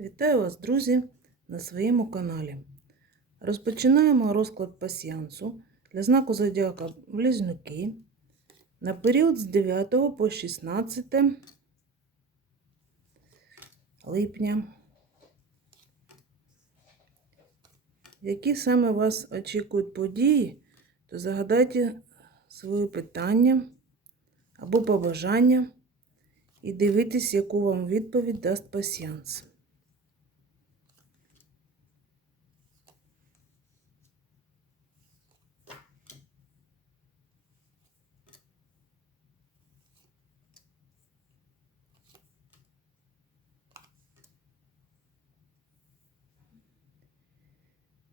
Вітаю вас, друзі, на своєму каналі. Розпочинаємо розклад пасіянсу для знаку зодіака Близнюки на період з 9 по 16 липня. Які саме вас очікують події, то загадайте своє питання або побажання і дивитесь, яку вам відповідь дасть пасіянс.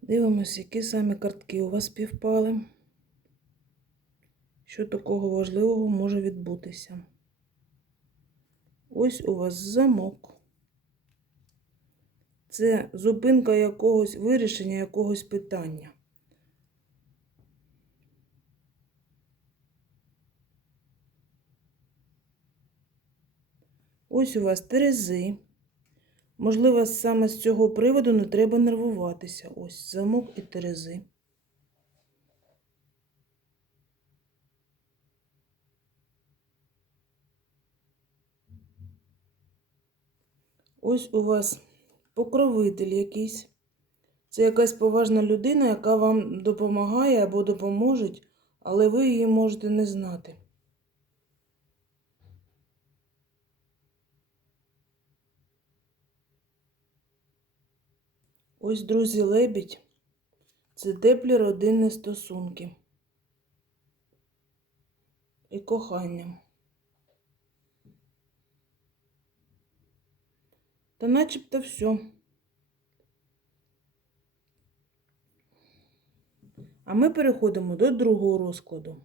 Дивимось, які самі картки у вас співпали. Що такого важливого може відбутися? Ось у вас замок. Це зупинка якогось вирішення якогось питання. Ось у вас терези. Можливо, саме з цього приводу не треба нервуватися. Ось замок і терези. Ось у вас покровитель якийсь. Це якась поважна людина, яка вам допомагає або допоможе, але ви її можете не знати. Ось, друзі, лебідь це теплі родинні стосунки і кохання. Та начебто все. А ми переходимо до другого розкладу.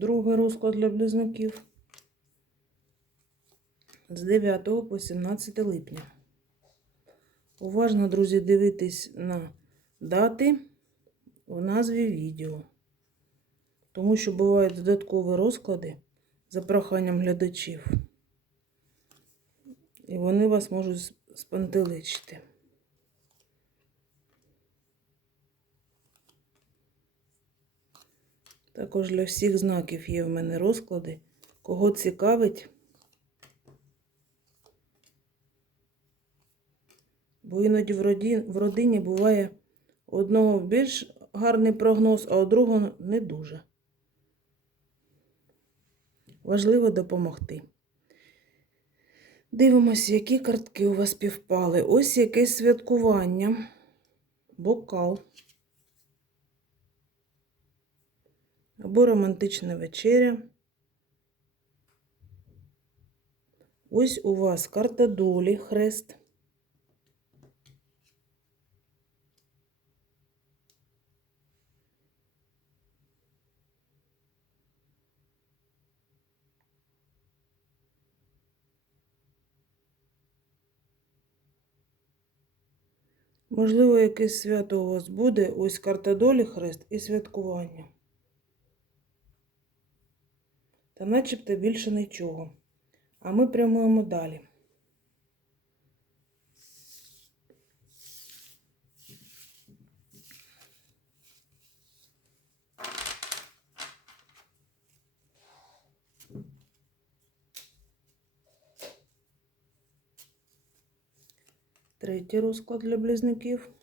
Другий розклад для близнюків з 9 по 17 липня. Уважно, друзі, дивитесь на дати в назві відео, тому що бувають додаткові розклади за проханням глядачів, і вони вас можуть спантеличити. Також для всіх знаків є в мене розклади. Кого цікавить, бо іноді в родині, буває у одного більш гарний прогноз, а у другого не дуже. Важливо допомогти. Дивимося, які картки у вас співпали. Ось якесь святкування, бокал. Або романтична вечеря. Ось у вас карта долі, хрест. Можливо, якесь свято у вас буде. Ось карта долі, хрест і святкування. Та начебто більше нічого. А ми прямуємо далі. Третій розклад для близнюків.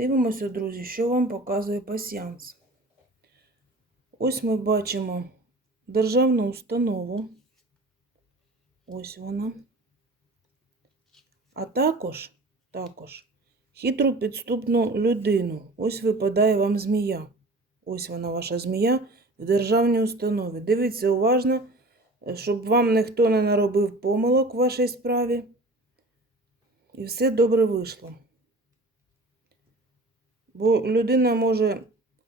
Дивимося, друзі, що вам показує пасіянс. Ось ми бачимо державну установу. Ось вона. А також, також хитру підступну людину. Ось випадає вам змія. Ось вона, ваша змія в державній установі. Дивіться уважно, щоб вам ніхто не наробив помилок в вашій справі. І все добре вийшло. Бо людина може,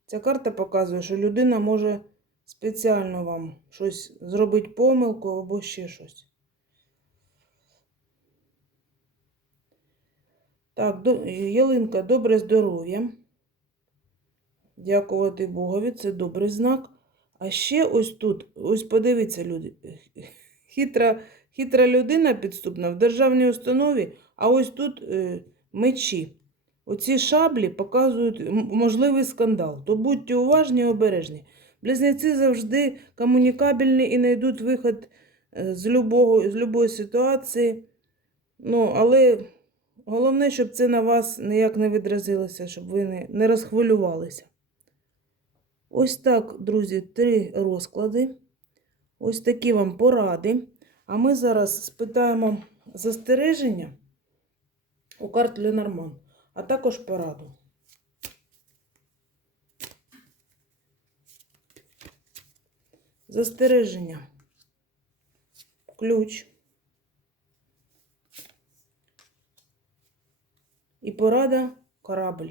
ця карта показує, що людина може спеціально вам щось зробити помилку або ще щось. Так, ялинка, добре здоров'я. Дякувати Богові, це добрий знак. А ще ось тут, ось подивіться, люди. Хитра, хитра людина підступна в державній установі, а ось тут е, мечі. Оці шаблі показують можливий скандал. То будьте уважні і обережні. Близнеці завжди комунікабельні і знайдуть вихід е, з, любого, з любої ситуації. Ну, але головне, щоб це на вас ніяк не відразилося, щоб ви не, не розхвилювалися. Ось так, друзі, три розклади. Ось такі вам поради. А ми зараз спитаємо застереження у карт Ленорман, а також пораду. Застереження. Ключ. І порада корабль.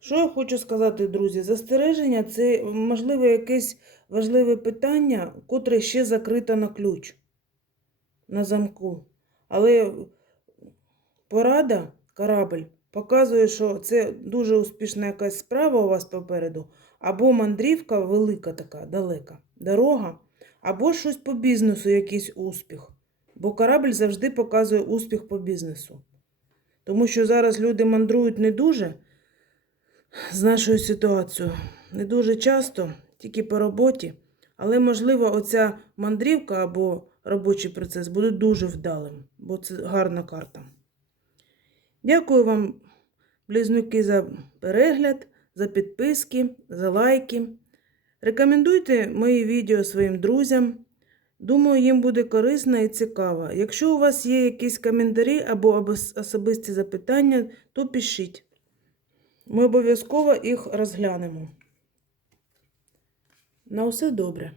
Що я хочу сказати, друзі? Застереження це, можливо, якесь важливе питання, котре ще закрите на ключ, на замку. Але порада, корабль, показує, що це дуже успішна якась справа у вас попереду, або мандрівка велика така, далека, дорога, або щось по бізнесу, якийсь успіх. Бо корабль завжди показує успіх по бізнесу. Тому що зараз люди мандрують не дуже з нашою ситуацією. Не дуже часто, тільки по роботі. Але, можливо, оця мандрівка або робочий процес буде дуже вдалим, бо це гарна карта. Дякую вам, близнюки, за перегляд, за підписки, за лайки. Рекомендуйте мої відео своїм друзям. Думаю, їм буде корисно і цікаво. Якщо у вас є якісь коментарі або особисті запитання, то пишіть. Ми обов'язково їх розглянемо. На все добре.